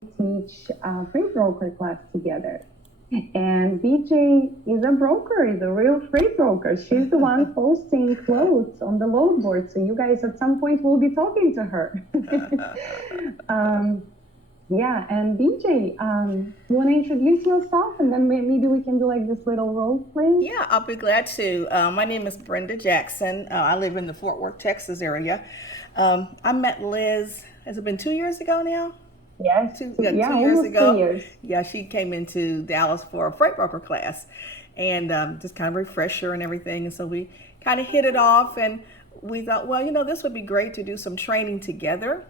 teach a freight broker class together. And BJ is a broker, is a real freight broker. She's the one posting quotes on the load board. So you guys at some point will be talking to her. Yeah, and BJ, you want to introduce yourself and then maybe we can do like this little role play? Yeah, I'll be glad to. My name is Brenda Jackson. I live in the Fort Worth, Texas area. I met Liz, has it been 2 years ago now? Yes, Yeah, yeah, 2 years almost 2 ago. years. Yeah, she came into Dallas for a freight broker class and just kind of refresher and everything. And so we kind of hit it off and we thought, well, this would be great to do some training together.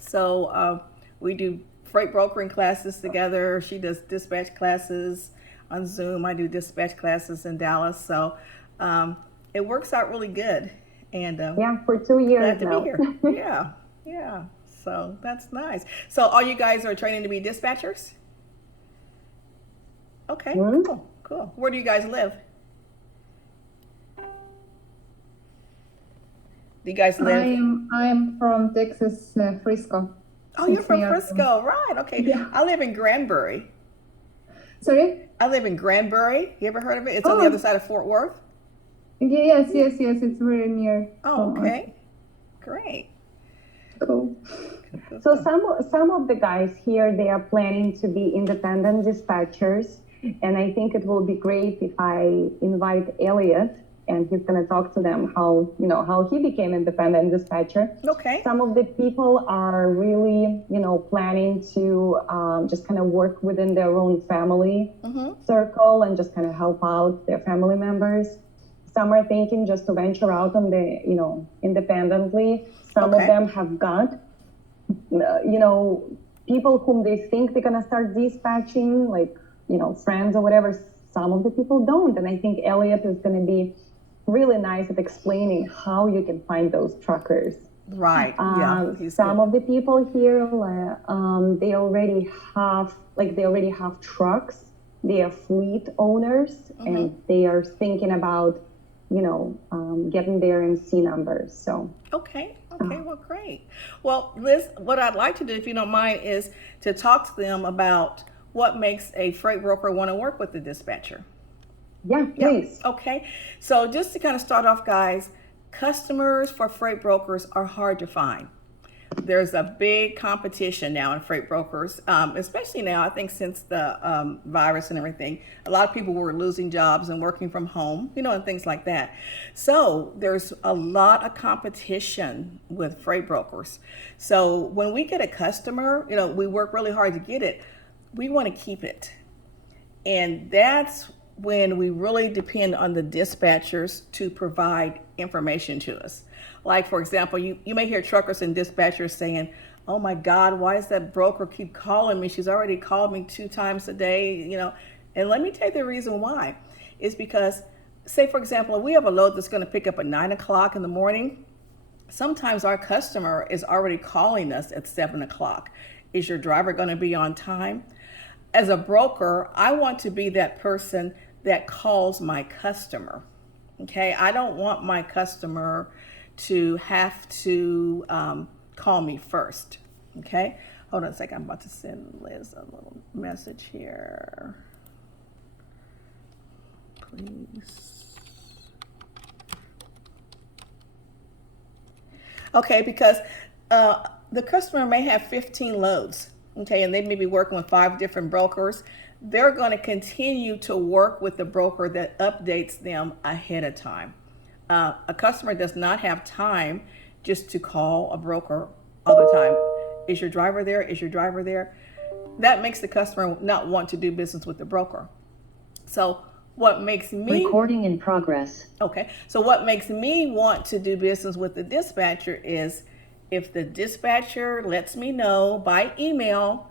So we do freight brokering classes together. She does dispatch classes on Zoom. I do dispatch classes in Dallas. So it works out really good. And Yeah, for 2 years glad to be now. here. Yeah, yeah. So that's nice. So all you guys are training to be dispatchers? Okay, Hmm? cool, cool. Where do you guys live? Do you guys live? I'm from Texas, Frisco. Oh, you're It's from near. Frisco, right? Okay. Yeah. I live in Granbury. Sorry? I live in Granbury. You ever heard of it? It's on the Oh, other side of Fort Worth. yes, yes, yes. It's very near Oh, from us. okay. Great. Cool. Good So stuff. some of the guys here, they are planning to be independent dispatchers, and I think it will be great if I invite Elliot, and he's going to talk to them how he became independent dispatcher. Okay. Some of the people are really planning to just kind of work within their own family circle and just kind of help out their family members. Some are thinking just to venture out on the independently. Some of Okay. them have got people whom they think they're gonna start dispatching, like friends or whatever. Some of the people don't, and I think Elliot is gonna be really nice at explaining how you can find those truckers. Right. Yeah. He's Some good. of the people here, they already have trucks. They are fleet owners, and they are thinking about, getting their MC numbers. So Okay. Okay. Well, great. Well, Liz, what I'd like to do, if you don't mind, is to talk to them about what makes a freight broker want to work with the dispatcher. yeah, Yeah. please. Okay. So just to kind of start off, guys, customers for freight brokers are hard to find. There's a big competition now in freight brokers, especially now, I think since the virus and everything, a lot of people were losing jobs and working from home, and things like that. So there's a lot of competition with freight brokers. So when we get a customer, we work really hard to get it. We want to keep it. And that's when we really depend on the dispatchers to provide information to us. Like, for example, you may hear truckers and dispatchers saying, oh my God, why does that broker keep calling me? She's already called me 2 times a day, And let me tell you the reason why. It's because, say, for example, if we have a load that's going to pick up at 9 o'clock in the morning, sometimes our customer is already calling us at 7 o'clock. Is your driver going to be on time? As a broker, I want to be that person that calls my customer. Okay, I don't want my customer to have to call me first. Okay, hold on a second. I'm about to send Liz a little message here. Please. Okay, because the customer may have 15 loads, okay, and they may be working with 5 different brokers. They're going to continue to work with the broker that updates them ahead of time. A customer does not have time just to call a broker all the time. Is your driver there? Is your driver there? That makes the customer not want to do business with the broker. So what makes me Recording in progress. Okay, so what makes me want to do business with the dispatcher is if the dispatcher lets me know by email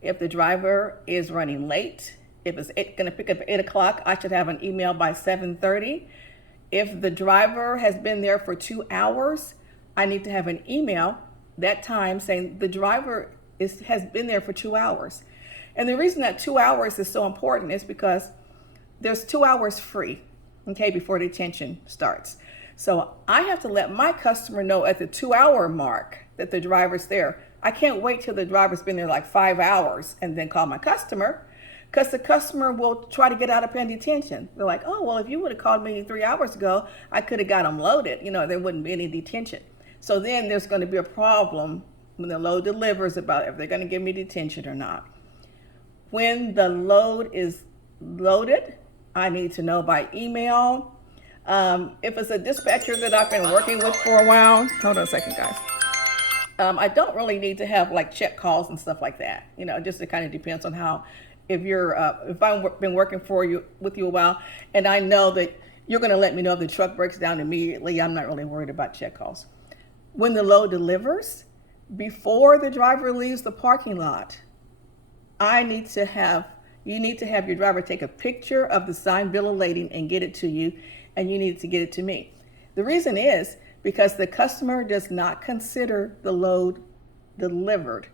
if the driver is running late. If it's going to pick up at 8 o'clock, I should have an email by 7:30. If the driver has been there for 2 hours, I need to have an email that time saying the driver has been there for 2 hours. And the reason that 2 hours is so important is because there's 2 hours free, okay, before detention starts. So I have to let my customer know at the 2 hour mark that the driver's there I can't wait till the driver's been there like 5 hours and then call my customer, because the customer will try to get out of paying detention. They're like, oh, well, if you would have called me 3 hours ago, I could have got them loaded. There wouldn't be any detention. So then there's going to be a problem when the load delivers about if they're going to give me detention or not. When the load is loaded, I need to know by email. If it's a dispatcher that I've been working with for a while, hold on a second, guys. I don't really need to have like check calls and stuff like that. Just it kind of depends on how, if I've been working with you a while, and I know that you're going to let me know if the truck breaks down immediately, I'm not really worried about check calls. When the load delivers, before the driver leaves the parking lot, you need to have your driver take a picture of the signed bill of lading and get it to you, and you need to get it to me. The reason is because the customer does not consider the load delivered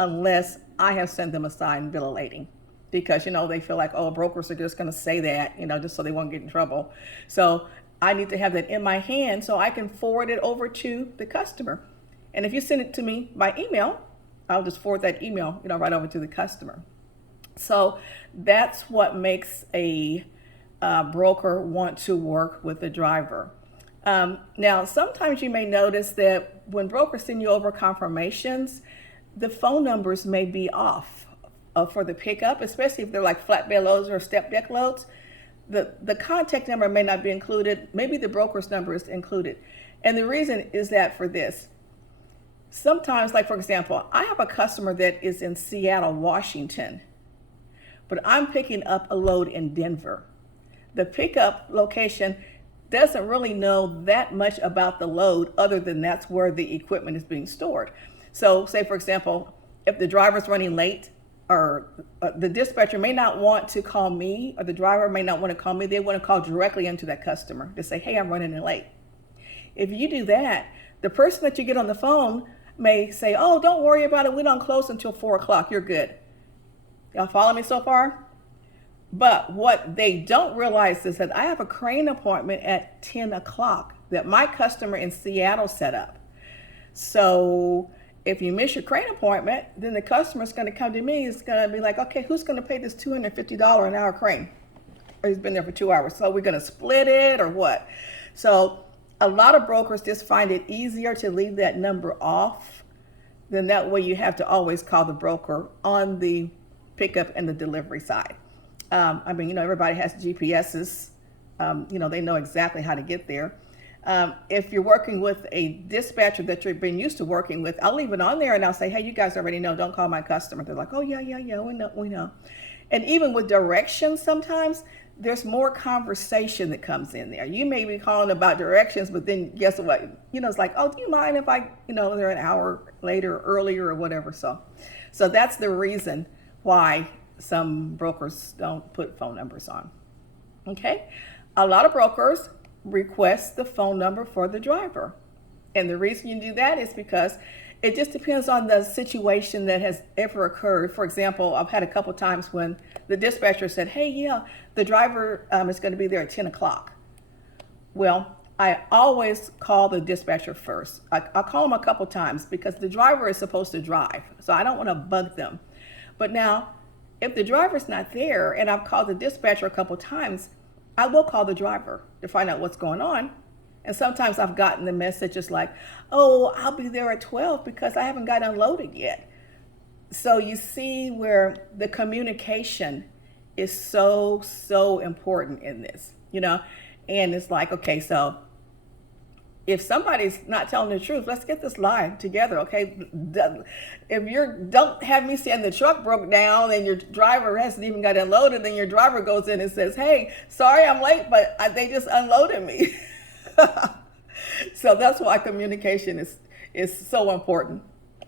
unless I have sent them a signed bill of lading, because they feel like, oh, brokers are just going to say that, just so they won't get in trouble. So I need to have that in my hand so I can forward it over to the customer. And if you send it to me by email, I'll just forward that email, right over to the customer. So that's what makes a broker want to work with the driver. Now, sometimes you may notice that when brokers send you over confirmations, the phone numbers may be off for the pickup, especially if they're like flatbed loads or step deck loads. The contact number may not be included. Maybe the broker's number is included. And the reason is that for this. Sometimes, like for example, I have a customer that is in Seattle, Washington, but I'm picking up a load in Denver. The pickup location doesn't really know that much about the load other than that's where the equipment is being stored. So say, for example, if the driver's running late, or the dispatcher may not want to call me, or the driver may not want to call me, they want to call directly into that customer to say, hey, I'm running in late. If you do that, the person that you get on the phone may say, oh, don't worry about it, we don't close until 4 o'clock, you're good. Y'all follow me so far? But what they don't realize is that I have a crane appointment at 10 o'clock that my customer in Seattle set up. So if you miss your crane appointment, then the customer's going to come to me. It's going to be like, okay, who's going to pay this $250 an hour crane? Or he's been there for 2 hours. So we're going to split it or what? So a lot of brokers just find it easier to leave that number off. Then that way you have to always call the broker on the pickup and the delivery side. Everybody has GPSs. They know exactly how to get there. If you're working with a dispatcher that you've been used to working with, I'll leave it on there and I'll say, hey, you guys already know, don't call my customer. They're like, oh, yeah, we know. And even with directions, sometimes there's more conversation that comes in there. You may be calling about directions, but then guess what? It's like, oh, do you mind if I, they're an hour later or earlier or whatever. So that's the reason why some brokers don't put phone numbers on. Okay. A lot of brokers request the phone number for the driver. And the reason you do that is because it just depends on the situation that has ever occurred. For example, I've had a couple times when the dispatcher said, hey, yeah, the driver is going to be there at 10 o'clock. Well, I always call the dispatcher first. I'll call them a couple times because the driver is supposed to drive. So I don't want to bug them. But now, if the driver's not there and I've called the dispatcher a couple times, I will call the driver to find out what's going on. And sometimes I've gotten the messages like, oh, I'll be there at 12 because I haven't got unloaded yet. So you see where the communication is so important in this, and it's like, okay, so if somebody's not telling the truth, let's get this lie together, okay? If don't have me saying the truck broke down and your driver hasn't even got unloaded, then your driver goes in and says, hey, sorry I'm late, but they just unloaded me. So that's why communication is so important.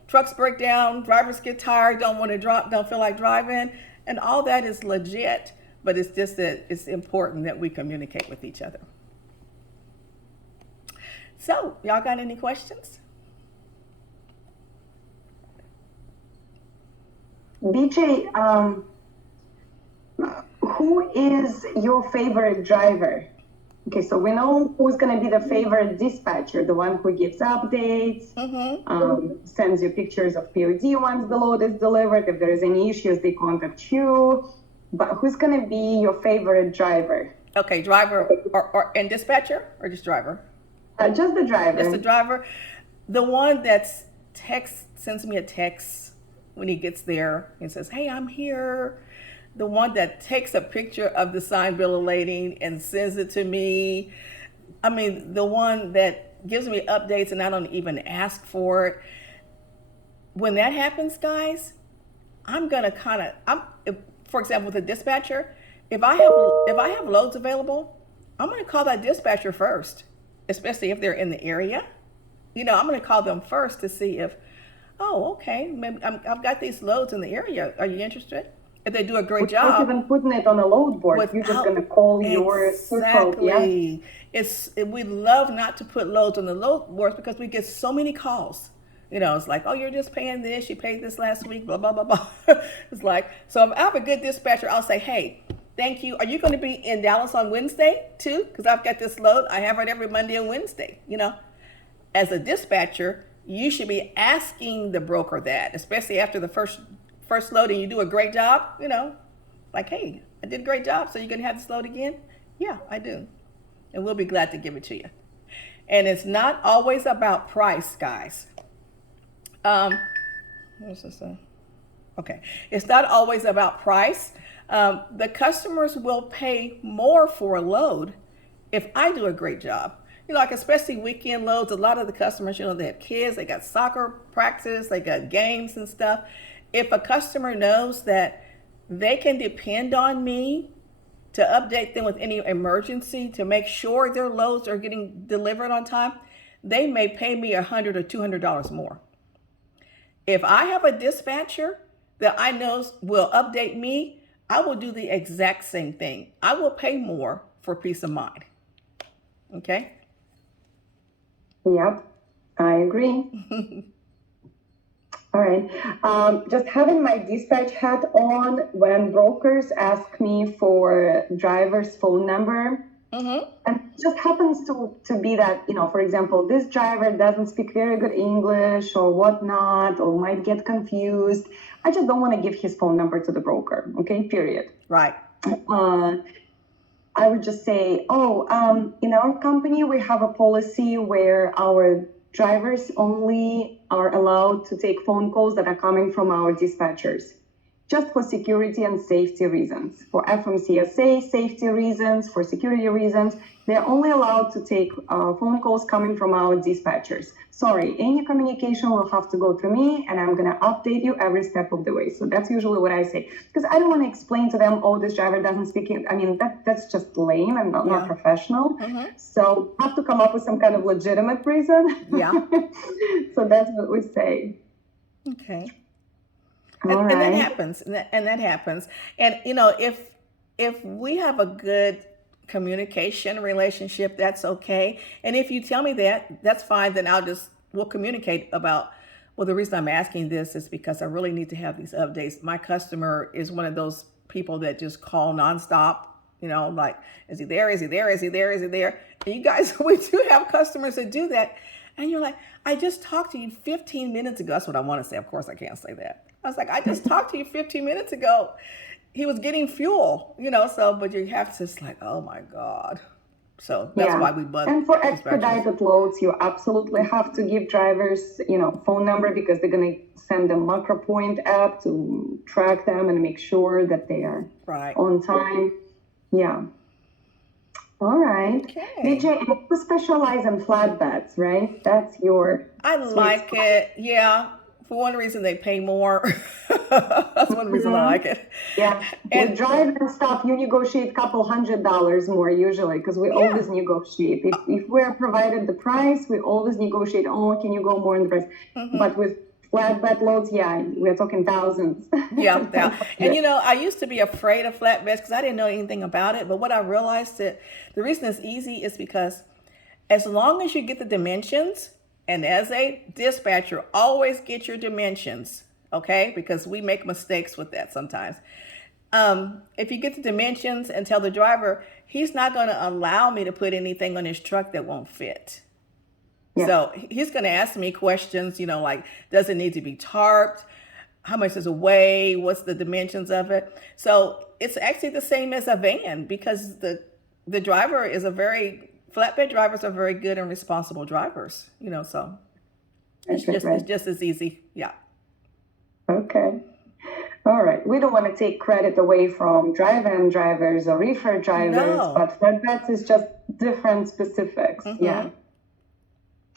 Trucks break down, drivers get tired, don't feel like driving, and all that is legit, but it's just that it's important that we communicate with each other. So, y'all got any questions? BJ, who is your favorite driver? Okay, so we know who's going to be the favorite dispatcher, the one who gives updates, sends you pictures of POD once the load is delivered. If there is any issues, they contact you. But who's going to be your favorite driver? Okay, driver and dispatcher, or just driver? Just the driver. Just the driver. The one that's sends me a text when he gets there and says, "Hey, I'm here." The one that takes a picture of the signed bill of lading and sends it to me. I mean, the one that gives me updates and I don't even ask for it. When that happens, guys, I'm gonna for example, with a dispatcher, if I have loads available, I'm gonna call that dispatcher first, especially if they're in the area. I'm gonna call them first to see if, okay, maybe I've got these loads in the area. Are you interested? If they do a great job, even putting it on a load board, you're just going to call your circle. Exactly. We love not to put loads on the load boards because we get so many calls. It's like, you're just paying this. You paid this last week. Blah blah blah blah. It's like, so if I have a good dispatcher, I'll say, hey, thank you. Are you going to be in Dallas on Wednesday too? Because I've got this load. I have it every Monday and Wednesday. As a dispatcher, you should be asking the broker that, especially after the first load and you do a great job, like, hey, I did a great job, so you can have this load again? Yeah, I do. And we'll be glad to give it to you. And it's not always about price, guys. What's this? Okay. It's not always about price. The customers will pay more for a load if I do a great job. Like especially weekend loads, a lot of the customers, they have kids, they got soccer practice, they got games and stuff. If a customer knows that they can depend on me to update them with any emergency to make sure their loads are getting delivered on time, they may pay me $100 or $200 more. If I have a dispatcher that I know will update me, I will do the exact same thing. I will pay more for peace of mind. Okay? Yep, I agree. All right. Just having my dispatch hat on when brokers ask me for driver's phone number. And it just happens to be that, for example, this driver doesn't speak very good English or whatnot, or might get confused. I just don't want to give his phone number to the broker. Okay, period. Right. I would just say, in our company, we have a policy where our drivers only are allowed to take phone calls that are coming from our dispatchers, just for security and safety reasons. For FMCSA safety reasons, for security reasons, they're only allowed to take phone calls coming from our dispatchers. Sorry, any communication will have to go through me, and I'm going to update you every step of the way. So that's usually what I say, because I don't want to explain to them, this driver doesn't speak English. I mean, that's just lame and not professional. So I have to come up with some kind of legitimate reason. Yeah. So that's what we say. Okay. And that happens. And if we have a good communication relationship, that's okay. And if you tell me that, that's fine. Then we'll communicate about, the reason I'm asking this is because I really need to have these updates. My customer is one of those people that just call nonstop, like, is he there? Is he there? Is he there? Is he there? And you guys, we do have customers that do that. And you're like, I just talked to you 15 minutes ago. That's what I want to say. Of course, I can't say that. I was like, I just talked to you 15 minutes ago. He was getting fuel, but you have to just like, oh my God. So that's why we bug. And for expedited loads, you absolutely have to give drivers, phone number, because they're going to send a macro point app to track them and make sure that they are on time. Yeah. All right. Okay. BJ, you specialize in flatbeds, right? That's your... I like it. Yeah. For one reason, they pay more. That's one reason I like it. Yeah. And with drive and stuff, you negotiate a couple $100 more usually, because we always negotiate. If we're provided the price, we always negotiate, can you go more in the price? But with flatbed loads, we're talking thousands. Yeah. And I used to be afraid of flatbeds because I didn't know anything about it. But what I realized that the reason it's easy is because as long as you get the dimensions, and as a dispatcher, always get your dimensions, okay? Because we make mistakes with that sometimes. If you get the dimensions and tell the driver, he's not going to allow me to put anything on his truck that won't fit. Yeah. So he's going to ask me questions, like, does it need to be tarped? How much does it weigh? What's the dimensions of it? So it's actually the same as a van, because the driver is flatbed drivers are very good and responsible drivers, so it's just as easy. Yeah. Okay. All right. We don't want to take credit away from dry-van drivers or reefer drivers, but flatbeds is just different specifics. Mm-hmm. Yeah.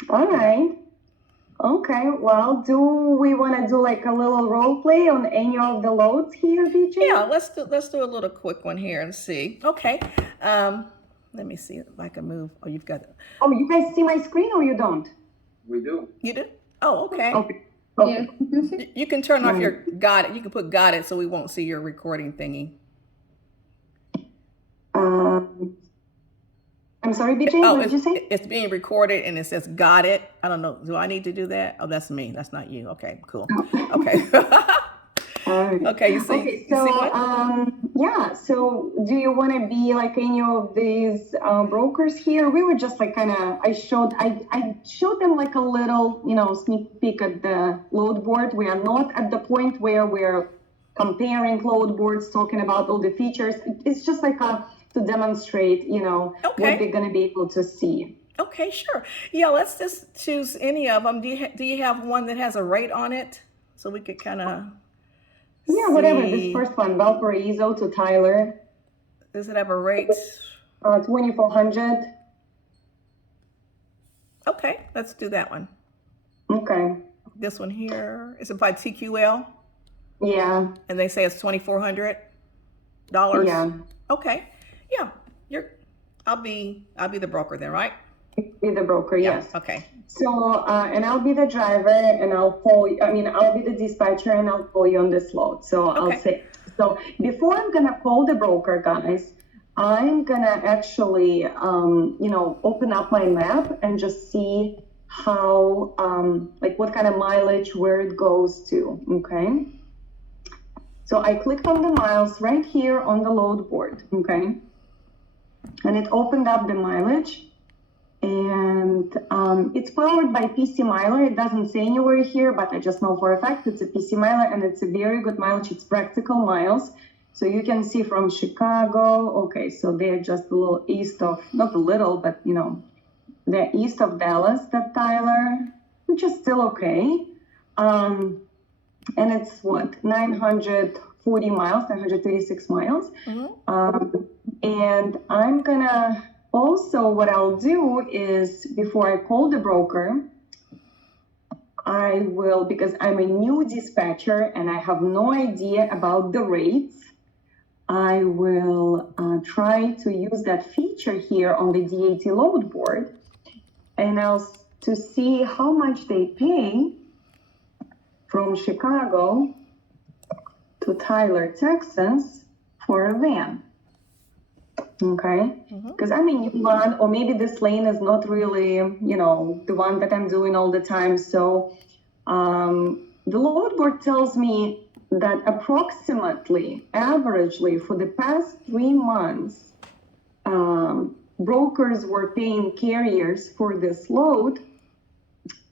All right. Okay. Well, do we want to do like a little role play on any of the loads here, BJ? Yeah. Let's do a little quick one here and see. Okay. Let me see if I can move. Oh, you've got it. Oh, you guys see my screen or you don't? We do. You do? Oh, okay. Okay. Yes. You can turn off your got it. You can put got it so we won't see your recording thingy. I'm sorry, BJ, what did you say? It's being recorded and it says got it. I don't know. Do I need to do that? Oh, that's me. That's not you. Okay, cool. Okay. Okay, you see. Okay, so you see what? Yeah. So, do you want to be like any of these brokers here? We were just like I showed them like a little sneak peek at the load board. We are not at the point where we're comparing load boards, talking about all the features. It's just like to demonstrate, what they're going to be able to see. Okay, sure. Yeah, let's just choose any of them. Do you have one that has a rate on it so we could kind of? Yeah, whatever. This first one, Valparaiso to Tyler. Does it have a rate? 2,400. Okay, let's do that one. Okay. This one here, is it by TQL? Yeah. And they say it's $2,400? Yeah. Okay. Yeah. I'll be the broker then, right? Be the broker, Yeah. yes. Okay. So, and I'll be the driver, and I'll be the dispatcher, and I'll call you on this load. So Okay. I'll say, so before I'm gonna call the broker, guys, I'm gonna actually, open up my map and just see how, what kind of mileage, where it goes to, okay? So I clicked on the miles right here on the load board, okay? And it opened up the mileage. And it's powered by PC Miler. It doesn't say anywhere here, but I just know for a fact it's a PC Miler, and it's a very good mileage. It's practical miles. So you can see from Chicago. Okay, so they're just a little east of, not a little, but they're east of Dallas, that Tyler, which is still okay. And it's 940 miles, 936 miles. Mm-hmm. And I'm gonna. Also, what I'll do is, before I call the broker, I will, because I'm a new dispatcher and I have no idea about the rates, I will try to use that feature here on the DAT load board, and to see how much they pay from Chicago to Tyler, Texas for a van. Okay, because I'm a new one, or maybe this lane is not really, the one that I'm doing all the time. So the load board tells me that approximately, averagely, for the past 3 months, brokers were paying carriers for this load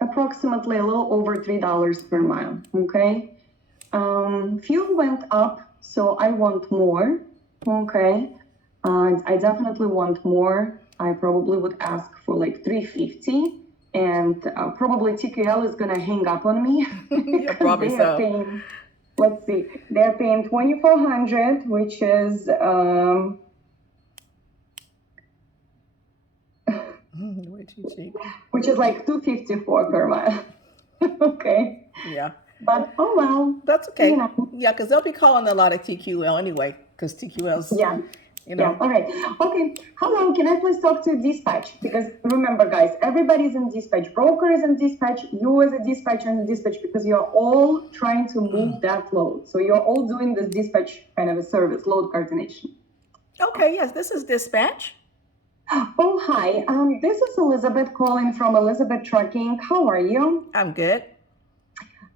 approximately a little over $3 per mile. Okay, fuel went up, so I want more. Okay. I definitely want more. I probably would ask for like $350, and probably TQL is gonna hang up on me. Yeah, probably so. Let's see, they're paying $2,400, which is way too cheap. Which is like $254 per mile. Okay. Yeah. But oh well. That's okay. Yeah, because they'll be calling a lot of TQL anyway, because TQL's. Yeah. Yeah, all right. Okay, hello, can I please talk to dispatch? Because remember, guys, everybody's in dispatch. Broker is in dispatch, you as a dispatcher in dispatch, because you're all trying to move that load. So you're all doing this dispatch kind of a service, load coordination. Okay, yes, this is dispatch. Oh, hi. This is Elizabeth calling from Elizabeth Trucking. How are you? I'm good.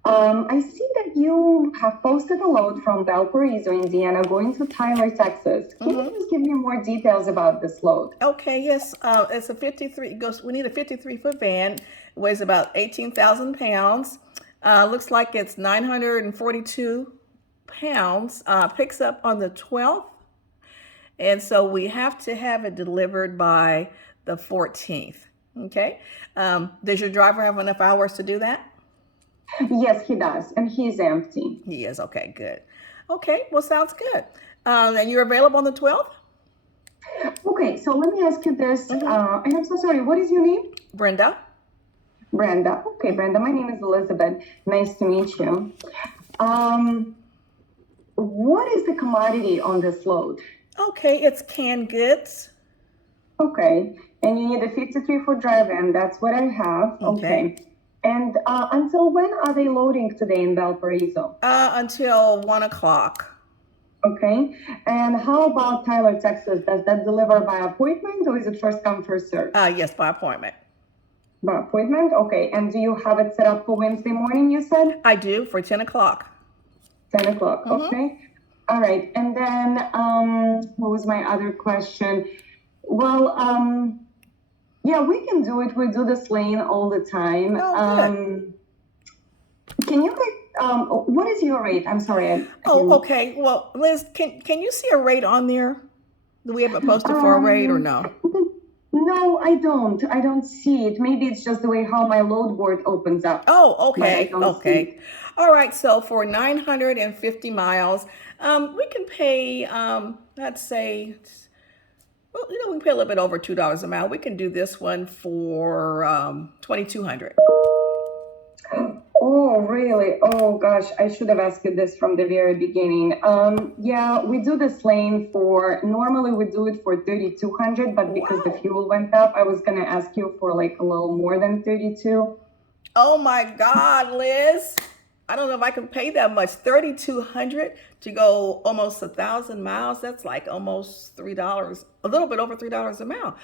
I see that you have posted a load from Valparaiso, Indiana, going to Tyler, Texas. Can you just give me more details about this load? Okay, yes, it's a 53. We need a 53-foot van. It weighs about 18,000 pounds. Looks like it's 942 pounds. Picks up on the 12th, and so we have to have it delivered by the 14th. Okay. Does your driver have enough hours to do that? Yes, he does, and he's empty. He is. Okay, good. Okay, well, sounds good. And you're available on the 12th? Okay, so let me ask you this, and I'm so sorry, what is your name? Brenda. Brenda. Okay, Brenda, my name is Elizabeth. Nice to meet you. What is the commodity on this load? Okay, it's canned goods. Okay, and you need a 53-foot dry van. That's what I have. Okay. And until when are they loading today in Valparaiso? Until 1 o'clock. Okay. And how about Tyler, Texas? Does that deliver by appointment or is it first come, first serve? Yes, by appointment. By appointment? Okay. And do you have it set up for Wednesday morning, you said? I do, for 10 o'clock. 10 o'clock. Okay. All right. And then what was my other question? Well, yeah, we can do it. We do this lane all the time. Can you what is your rate? I'm sorry. Okay. Well, Liz, can you see a rate on there? Do we have it posted for a rate or no? No, I don't. I don't see it. Maybe it's just the way how my load board opens up. Oh, okay. Okay. All right. So for 950 miles, we can pay, let's say, well, we can pay a little bit over $2 a mile. We can do this one for $2,200. Oh, really? Oh, gosh, I should have asked you this from the very beginning. Yeah, we do this lane normally we do it for $3,200, but because the fuel went up, I was going to ask you for like a little more than 32. Oh my God, Liz. I don't know if I can pay that much. $3,200 to go almost 1,000 miles. That's like almost $3, a little bit over $3 a mile.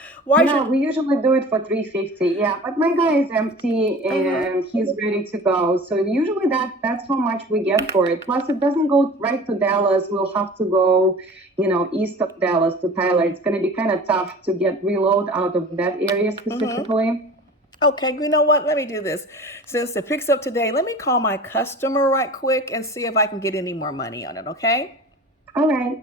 We usually do it for $350. Yeah, but my guy is empty and he's ready to go. So usually that's how much we get for it. Plus, it doesn't go right to Dallas. We'll have to go, east of Dallas to Tyler. It's going to be kind of tough to get reload out of that area specifically. Okay, you know what? Let me do this. Since it picks up today, let me call my customer right quick and see if I can get any more money on it, okay? All right.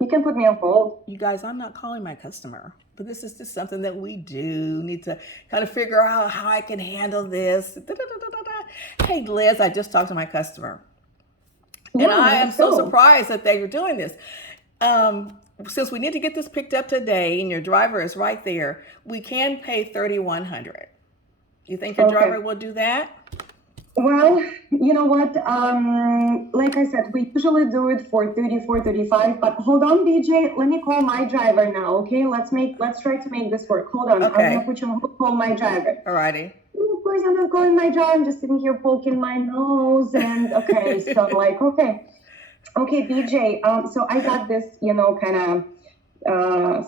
You can put me on hold. You guys, I'm not calling my customer, but this is just something that we do. Need to kind of figure out how I can handle this. Hey, Liz, I just talked to my customer. And I am so surprised that they were doing this. Since we need to get this picked up today and your driver is right there, we can pay $3,100. You think your driver will do that? Well, you know what? Like I said, we usually do it for 34, 35, but hold on, BJ. Let me call my driver now, okay? Let's try to make this work. Hold on. Okay. I'm gonna put you on hold, call my driver. Alrighty. Of course, I'm not calling my driver. I'm just sitting here poking my nose and so like, okay, BJ. So I got this, kind of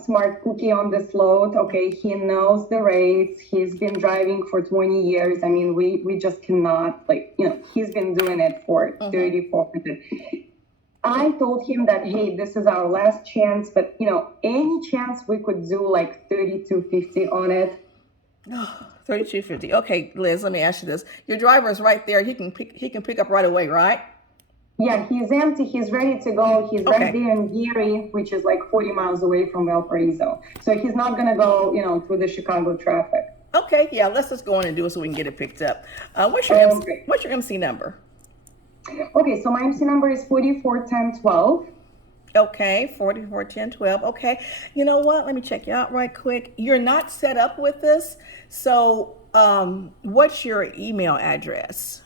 smart cookie on this load. Okay, he knows the rates. He's been driving for 20 years. I mean, we just cannot, he's been doing it for 34 years. I told him that, hey, this is our last chance, but any chance we could do like $32.50 on it. $32.50. Okay, Liz, let me ask you this. Your driver is right there. He can pick up right away, right? Yeah, he's empty. He's ready to go. He's right there in Geary, which is like 40 miles away from Valparaiso. So he's not going to go, through the Chicago traffic. Okay, yeah, let's just go in and do it so we can get it picked up. What's your MC number? Okay, so my MC number is 441012. Okay, 441012. Okay, you know what? Let me check you out right quick. You're not set up with this, so what's your email address?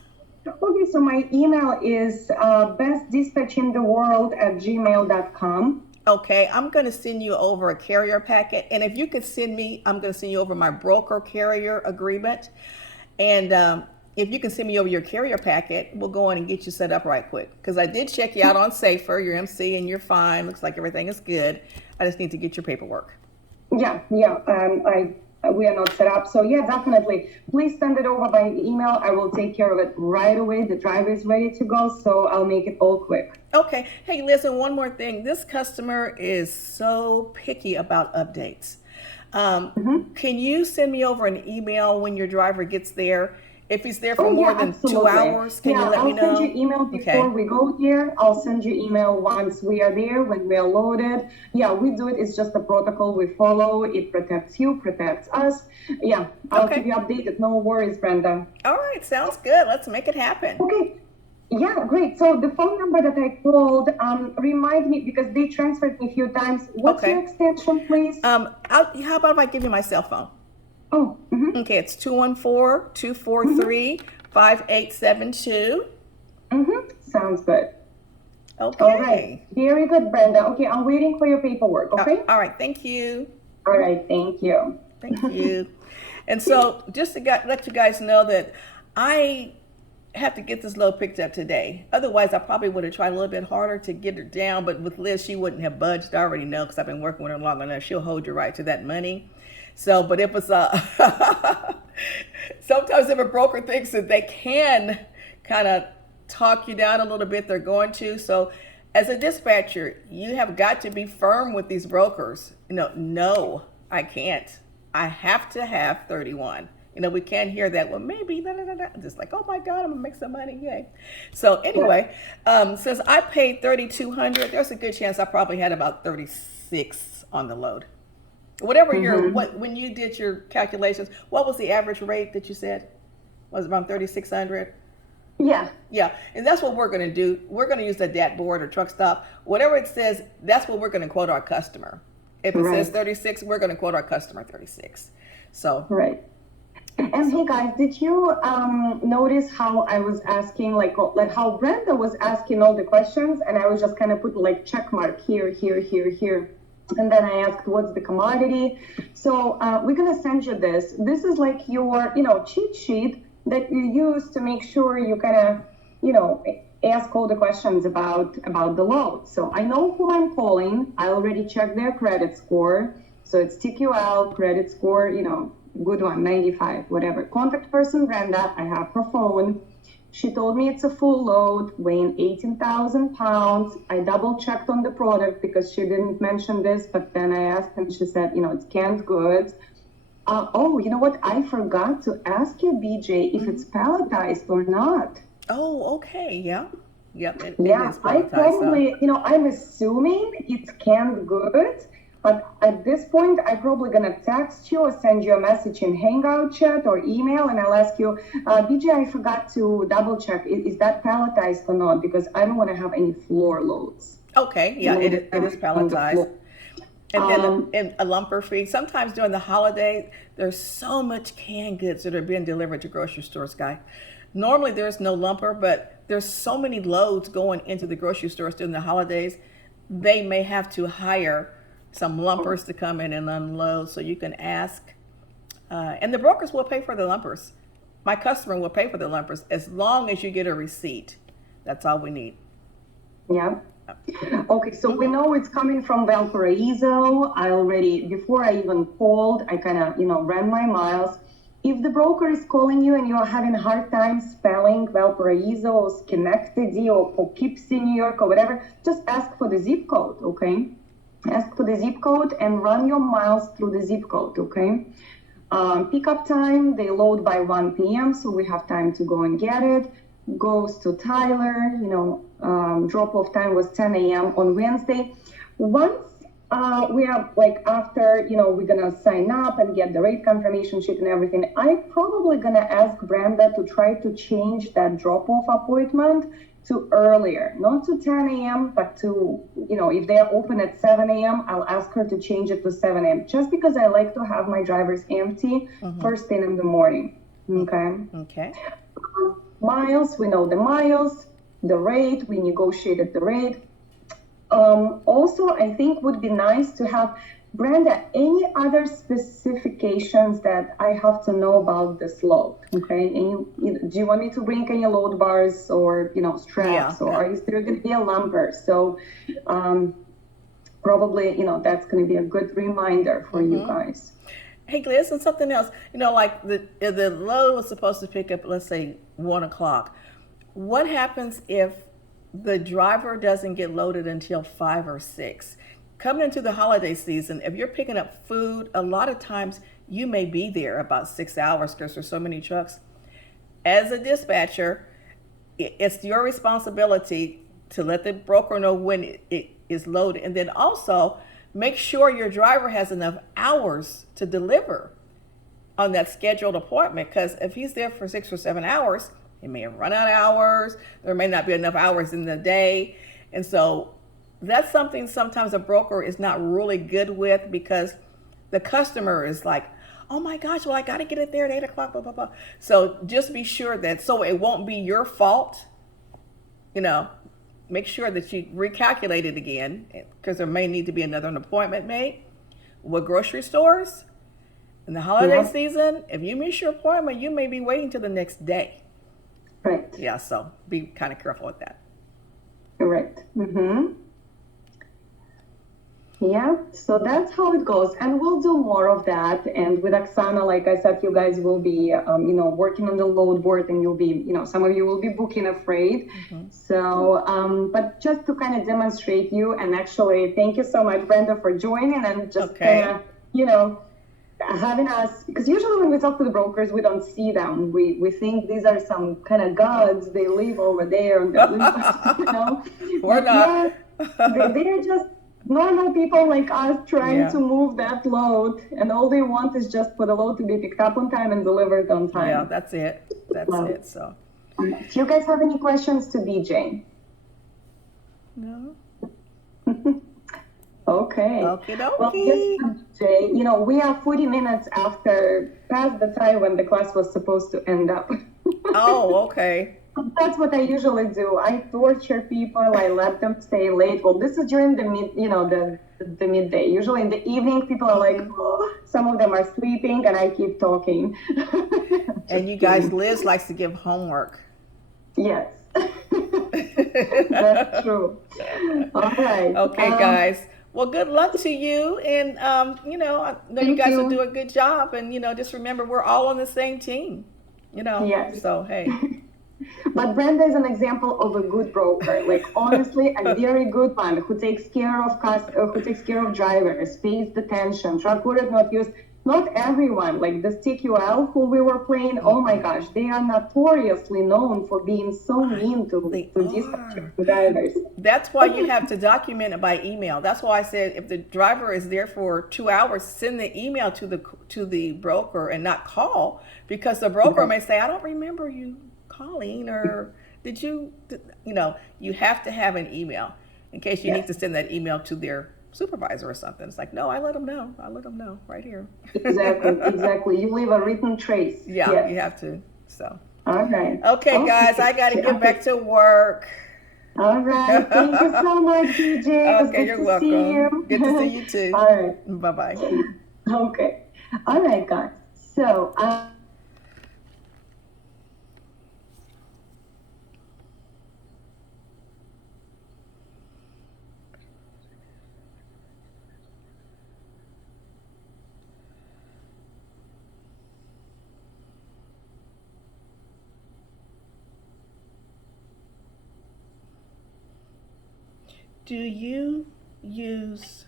Okay, so my email is bestdispatchintheworld@gmail.com. Okay, I'm going to send you over a carrier packet. And if you could I'm going to send you over my broker carrier agreement. And if you can send me over your carrier packet, we'll go in and get you set up right quick. Because I did check you out on Safer, your MC, and you're fine. Looks like everything is good. I just need to get your paperwork. Yeah. we are not set up. So yeah, definitely. Please send it over by email. I will take care of it right away. The driver is ready to go, so I'll make it all quick. Okay. Hey, listen, one more thing. This customer is so picky about updates. Can you send me over an email when your driver gets there? If he's there for more than absolutely. 2 hours, can you let me know? I'll send you email before we go there. I'll send you email once we are there, when we are loaded. Yeah, we do it. It's just a protocol we follow. It protects you, protects us. Yeah, I'll keep you updated. No worries, Brenda. All right, sounds good. Let's make it happen. Okay. Yeah, great. So the phone number that I called, remind me, because they transferred me a few times. What's your extension, please? How about if I give you my cell phone? Oh, okay. It's 214-243-5872. Sounds good. Okay. All right. Very good, Brenda. Okay, I'm waiting for your paperwork, okay? All right. Thank you. All right. Thank you. Thank you. And so just to let you guys know that I have to get this load picked up today. Otherwise, I probably would have tried a little bit harder to get her down. But with Liz, she wouldn't have budged. I already know because I've been working with her long enough. She'll hold you right to that money. So, but it was sometimes if a broker thinks that they can kind of talk you down a little bit, they're going to. So as a dispatcher, you have got to be firm with these brokers. No, I can't. I have to have 31. We can't hear that. Well, maybe, just like, oh my God, I'm gonna make some money, yay. So anyway, since I paid $3,200, there's a good chance I probably had about 36 on the load. Whatever when you did your calculations, what was the average rate that you said? Was it around 3,600? Yeah. Yeah, and that's what we're going to do. We're going to use the DAT board or truck stop. Whatever it says, that's what we're going to quote our customer. If it says 36, we're going to quote our customer 36. So. Right. And hey guys, did you notice how I was asking, like how Brenda was asking all the questions, and I was just kind of put like check mark here, here, here, here. And then I asked, what's the commodity? So we're going to send you this. This is like your, cheat sheet that you use to make sure you kind of, ask all the questions about the load. So I know who I'm calling. I already checked their credit score. So it's TQL, credit score, good one, 95, whatever. Contact person, Brenda, I have her phone. She told me it's a full load, weighing 18,000 pounds. I double checked on the product because she didn't mention this, but then I asked and she said, it's canned goods. Oh, you know what? I forgot to ask you, BJ, if it's palletized or not. Oh, okay. Yeah. Yep. It is I probably, I'm assuming it's canned goods. But at this point, I'm probably going to text you or send you a message in Hangout chat or email, and I'll ask you, BJ, I forgot to double check. Is that palletized or not? Because I don't want to have any floor loads. Okay, yeah, it is palletized. And then a lumper fee. Sometimes during the holiday, there's so much canned goods that are being delivered to grocery stores, guys. Normally, there's no lumper, but there's so many loads going into the grocery stores during the holidays, they may have to hire some lumpers to come in and unload, so you can ask. And the brokers will pay for the lumpers. My customer will pay for the lumpers as long as you get a receipt. That's all we need. Yeah. Okay, so we know it's coming from Valparaiso. Before I even called, I kind of, ran my miles. If the broker is calling you and you're having a hard time spelling Valparaiso or Schenectady or Poughkeepsie, New York or whatever, just ask for the zip code, okay? Ask for the zip code and run your miles through the zip code, okay? Pickup time, they load by 1 p.m., so we have time to go and get it. Goes to Tyler, drop-off time was 10 a.m. on Wednesday. Once we are after, we're gonna sign up and get the rate confirmation sheet and everything, I'm probably gonna ask Brenda to try to change that drop-off appointment to earlier, not to 10 a.m., but to, if they're open at 7 a.m., I'll ask her to change it to 7 a.m., just because I like to have my drivers empty first thing in the morning, okay? Miles, we know the miles, the rate, we negotiated the rate. Also, I think would be nice to have, Brenda, any other specifications that I have to know about this load, okay? And do you want me to bring any load bars or, straps, or is there going to be a lumper? So probably, that's going to be a good reminder for you guys. Hey, Liz, and something else. Like the load was supposed to pick up, let's say 1 o'clock. What happens if the driver doesn't get loaded until 5 or 6? Coming into the holiday season, if you're picking up food, a lot of times you may be there about 6 hours because there's so many trucks. As a dispatcher, it's your responsibility to let the broker know when it is loaded, and then also make sure your driver has enough hours to deliver on that scheduled appointment, because if he's there for 6 or 7 hours, he may have run out of hours. There may not be enough hours in the day. And so that's something sometimes a broker is not really good with, because the customer is like, oh my gosh, well, I got to get it there at 8 o'clock, blah, blah, blah. So just be sure that, so it won't be your fault, make sure that you recalculate it again, because there may need to be another appointment made with grocery stores. In the holiday season, if you miss your appointment, you may be waiting till the next day. Right. Yeah, so be kind of careful with that. Correct. Yeah, so that's how it goes, and we'll do more of that. And with Oksana, like I said, you guys will be, working on the load board, and you'll be, some of you will be booking a freight. So, but just to kind of demonstrate you, and actually, thank you so much, Brenda, for joining, and just kind of, having us, because usually when we talk to the brokers, we don't see them. We think these are some kind of gods. They live over there, and We're not. They're just normal people like us trying to move that load, and all they want is just for the load to be picked up on time and delivered on time. Yeah, that's it. That's it. So, do you guys have any questions to BJ? No. Okay. Okie Well, yes, BJ, we are 40 minutes past the time when the class was supposed to end up. Oh, okay. That's what I usually do. I torture people. I let them stay late. Well, this is during the midday. Usually in the evening, people are like, some of them are sleeping, and I keep talking. And you guys, Liz likes to give homework. Yes. That's true. All right. Okay, guys. Well, good luck to you. And, I know you guys will do a good job. And, just remember, we're all on the same team. Yes. So, hey. But Brenda is an example of a good broker, like honestly, a very good one who takes care of drivers, pays attention, truck order not used. Not everyone, like the CQL who we were playing, oh my gosh, they are notoriously known for being so mean to dispatchers, to drivers. That's why you have to document it by email. That's why I said if the driver is there for 2 hours, send the email to the broker and not call, because the broker may say, I don't remember you calling, or did you, you have to have an email in case you need to send that email to their supervisor or something. It's like, no, I let them know right here. Exactly. You leave a written trace. Yeah, you have to. So. All right. Okay, guys, I got to get back to work. All right. Thank you so much, DJ. Okay, you're welcome. Good to see you too. All right. Bye-bye. Okay. All right, guys. So, do you use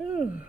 Ooh.